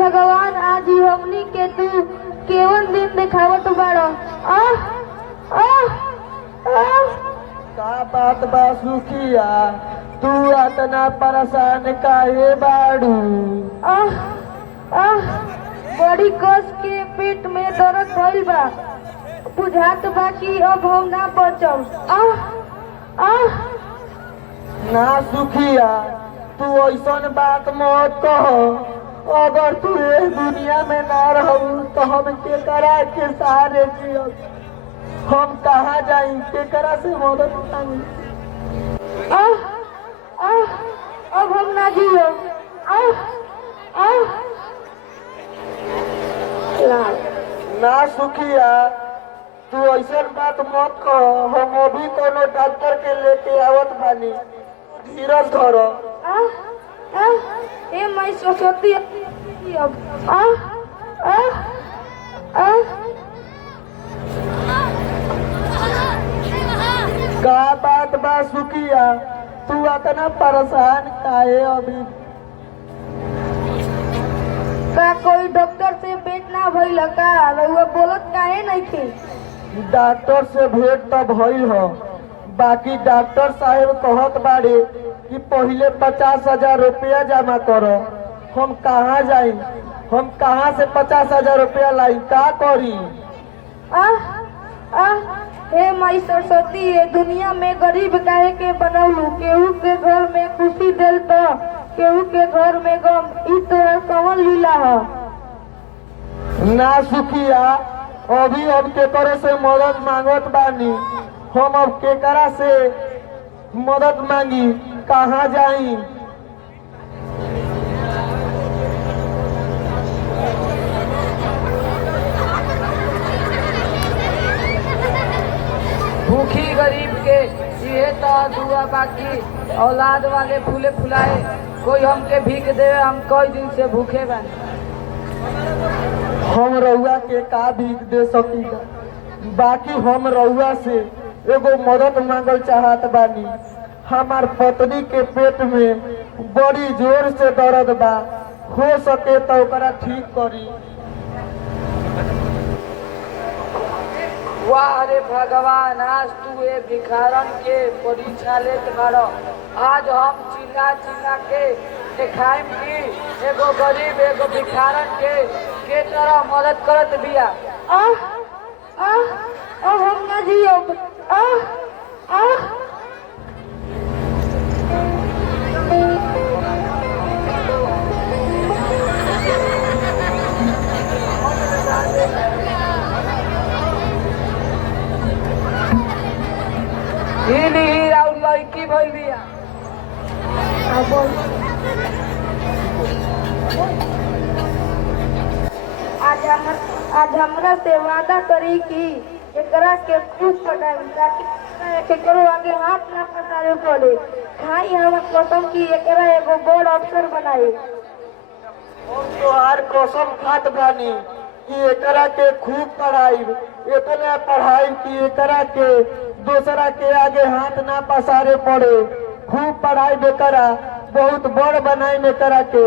भगवान आज ही हमनी के तू केवन दिन दिखावत बाड़ो। का बात बा सुखिया, तू इतना परेशान काहे बाड़ू? बड़ी कस के पेट में दर्द भइल बा, बुझात बा कि अब हम ना बचम। ना सुखिया, तू ऐसन बात मत कह। अगर तू ये दुनिया में ना रहू तो हम केकरा के सहारे जियब? हम कहाँ जाई, केकरा से मदद मांगी? अब हम ना जियो। ना सुखिया, तू ऐसा बात मत कह। हम अभी कोनो डॉक्टर के लेके आवत बानी, धीरज धरो। ए मैं सोचती अब का बात बा सुखिया, तू इतना परेशान काहे अभी? का कोई डॉक्टर से भेंट ना भइल का? रउआ बोलत काहे नहीं थे? डॉक्टर से भेंट तो भइल हो, बाकी डॉक्टर साहब कहत बाड़े कि पहले 50,000 रुपया जमा करो। हम कहाँ जाई? हम कहाँ से 50,000 रुपया लाई? का करी? हे माई सरस्वती, ये दुनिया में गरीब काहे के बनौलू? केहू के घर में खुशी दिल तो केहू के घर में गम। ई तो कौन लीला है? ना सुखिया, अभी हम केकरो से मदद मांगत बानी। हम अब केकरा से मदद मांगी? कहाँ जाई? भूखी गरीब के ये तो दुआ बाकी औलाद वाले फूले फुलाए। कोई हमके भीख दे, हम कई दिन से भूखे बानी। हम रउआ के का भीख दे सकीला, बाकी हम रउआ से एगो मदद मांगल चाहत बानी। हमार पत्नी के पेट में बड़ी जोर से दर्द बा, हो सके तो ओकरा ठीक करी। वाह रे भगवान, आज तू ए भिखारन के परीक्षा लेत बाड़ो। आज हम चिल्ला चिल्ला के दिखाइम कि एगो गरीब एगो भिखारन के तरह मदद करत बिया। अब हम ना जियो। और लड़की भइल बिया। आज हमरा से वादा करी कि एकरा के खूब पढ़ाई, ताकि केकरो आगे हाथ ना पसारे पड़े। खाई हमर कसम की एकरा एगो बड़ अफसर बनाई। हम तोहार कसम खात बानी कि एकरा के खूब पढ़ाई, इतना पढ़ाई कि एकरा के दूसरा के आगे हाथ ना पसारे पड़े। खूब पढ़ाई बेकरा, बहुत बड़ बनाई में करा के।